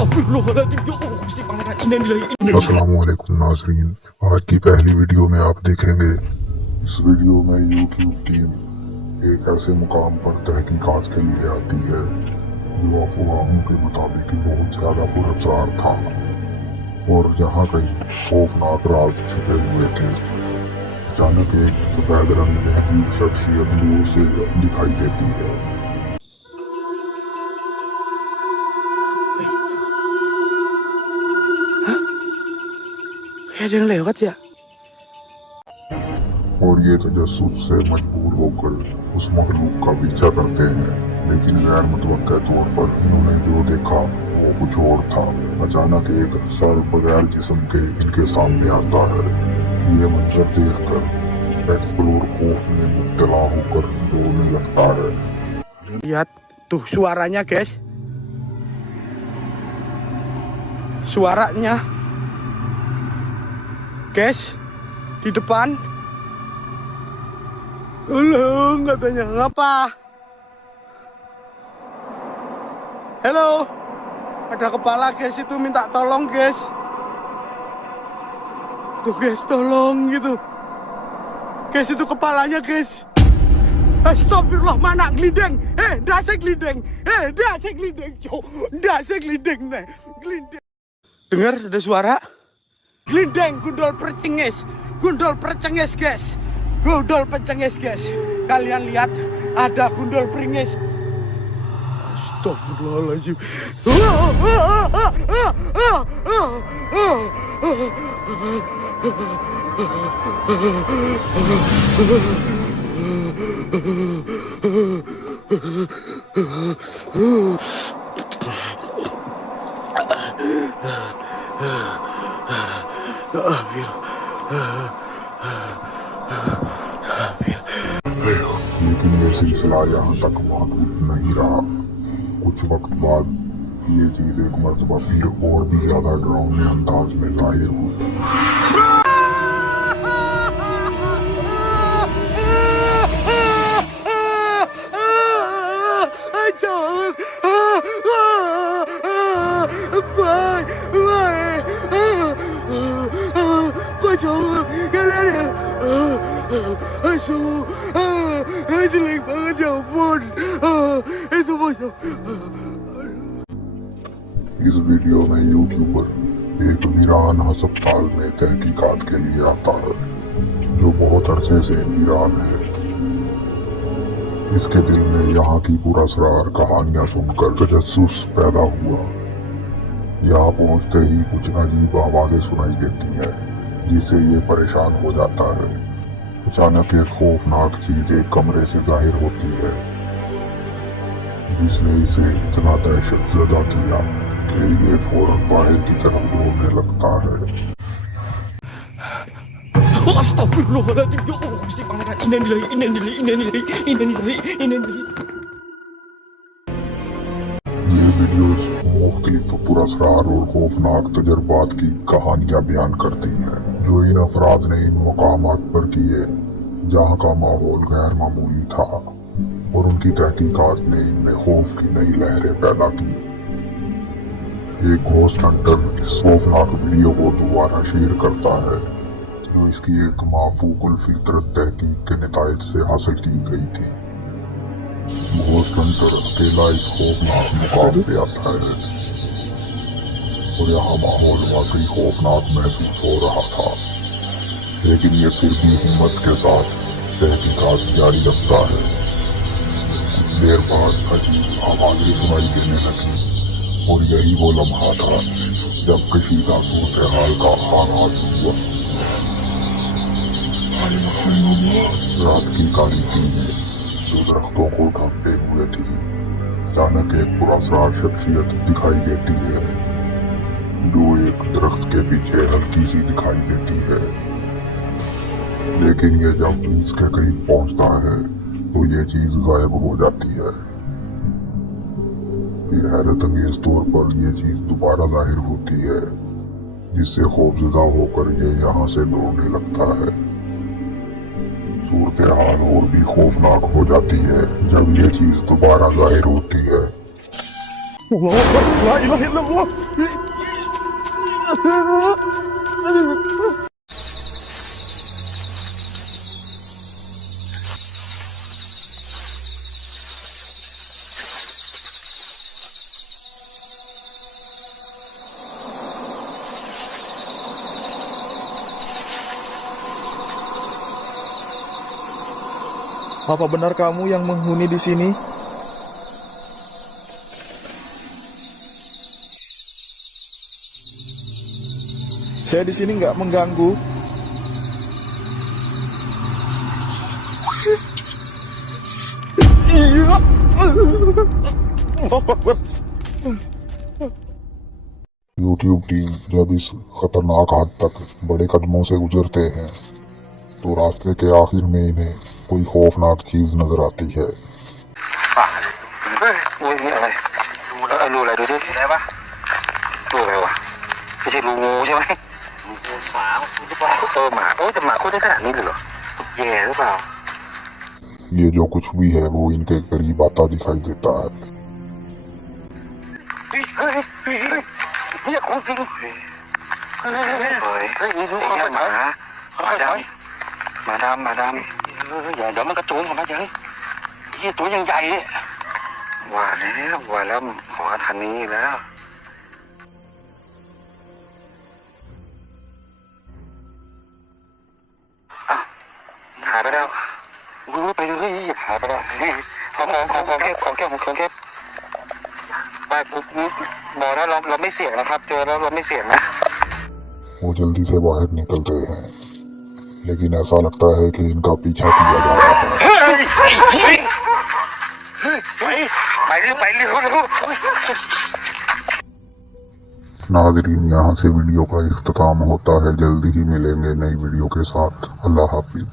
अस्सलामुअलैकुम नाज़रीन, आज की पहली वीडियो में आप देखेंगे। इस वीडियो में यूट्यूब टीम एक ऐसे मुकाम पर तहकीकात के लिए आती है जो अफवाहों के मुताबिक बहुत ज़्यादा पुरअसरार था और जहाँ कई खौफनाक राज छुपे हुए थे। अचानक एक सफेद रंग में अजीब शख्सियत दूर से दिखाई देती है। और ये तजस्सुस से मजबूर होकर उस मखलूक का पीछा करते हैं, लेकिन गैर मुतवक्का तौर पर इन्होंने जो देखा वो कुछ और था। अचानक एक सर बगैर जिस्म के इनके सामने आता है। ये मंजर देखकर एक्सप्लोर खौफ में मुब्तला होकर रोने लगता है। Lihat tuh suaranya guys, suaranya guys di depan. Tolong katanya apa? Halo, ada kepala guys itu minta tolong guys. Tuh guys tolong gitu. Guys itu kepalanya guys. Astagfirullah, mana glideng? Dase glideng. Dase glideng, cok. Dase glideng, nih. Glideng. Dengar ada suara? Glideng, gundul percenges. Gundul percenges, guys. Gundul percenges, guys. Kalian lihat ada gundul peringes. Astagfirullahaladzim. लेकिन ये सिलसिला यहाँ तक महदूद नहीं रहा। कुछ वक्त बाद ये चीज एक मरतबा फिर और भी ज्यादा डरावने अंदाज में जाहिर हुई। Jelek banget ya ampun. Itu bocor. इस वीडियो में यूट्यूबर एक वीरान अस्पताल में तहकीकात के लिए आता है जो बहुत अरसे से वीरान है। इसके दिल में यहाँ की पुरअसरार कहानियां सुनकर तजस्सुस पैदा हुआ। यहाँ पहुँचते ही कुछ अजीब आवाजें सुनाई देती हैं जिससे ये परेशान हो जाता है। अचानक एक खौफनाक चीज एक कमरे से जाहिर होती है जिसने इसे इतना दहशत ज़दा किया कि ये फौरन बाहर की तरफ दौड़ने लगता है। Astagfirullahaladzim, ya Allah, Gusti Pangeran. Innalillahi. ये वीडियोस मुख्तलिफ पुरअसरार और खौफनाक तजर्बात की कहानियां बयान करती हैं जो इन अफराद ने इन मकामात पर किए जहाँ का माहौल गैर मामूली था और उनकी तहकीकात ने इनमें खौफ की नई लहरें पैदा की। एक घोस्ट हंटर इस खौफनाक वीडियो को दोबारा शेयर करता है जो इसकी एक माफूकुल फितरत तहकीक के नताइज से हासिल की गई थी। घोस्ट हंटर अकेला इस खौफनाक मुकाम पे आता है और यहाँ माहौल वाकई खौफनाक महसूस हो रहा था, लेकिन ये फिर भी हिम्मत के साथ तहकीकात जारी रखता है। कुछ देर बाद अजीब आवाजें सुनाई देने लगी और यही वो लम्हा था जब कशीदा सूरत हाल का आगाज हुआ। रात की तारीकी में जो दरख्तों को ढकते हुए थी, अचानक एक पुरअसरार शख्सियत दिखाई देती है जो एक दरख्त के पीछे हल्की सी दिखाई देती है, लेकिन ये जब इसके करीब पहुंचता है तो ये चीज गायब हो जाती है। फिर हैरत अंगेज तौर पर ये चीज दोबारा जाहिर होती है जिससे खौफजदा होकर ये यहाँ से दौड़ने लगता है। सूरत हाल और भी खौफनाक हो जाती है जब ये चीज दोबारा जाहिर होती है। Allah Akbar, la ilaha illallah. Apa benar kamu yang menghuni di sini? Saya di sini nggak mengganggu. Iya. Allah Akbar. YouTube team जब इस खतरनाक हद तक बड़े कदमों से गुजरते हैं तो रास्ते के आखिर में इन्हें कोई खौफनाक चीज नजर आती है। โอ้ยนี่อะไรรูอะไรดูดิได้ปะรูอะไรวะไม่ใช่รูงูใช่ไหมหมาหรือเปล่าหมาโอ้แต่หมาโคตรได้ขนาดนี้เลยเหรอแย่หรือเปล่า ये जो कुछ भी है वो इनके करीब आता दिखाई देता है। เฮ้ยนี่ของจริงเฮ้ยนี่รู้ข้อหมาหมาดำอย่าเดี๋ยวมันกระโจนออกมาเฉยยี่ตัวยังใหญ่เลยว่าแล้วขอทันนี้แล้วหายไปแล้วรู้ไปเลยหายไปแล้วของแคบไปบอกแล้วเราไม่เสี่ยงนะครับเจอแล้วเราไม่เสี่ยงนะ वो जल्दी से बाहर निकलते हैं लेकिन ऐसा लगता है कि इनका पीछा किया जा रहा है। ไปเร็ว नाज़रीन यहाँ से वीडियो का इख्तिताम होता है। जल्दी ही मिलेंगे नई वीडियो के साथ। अल्लाह हाफिज।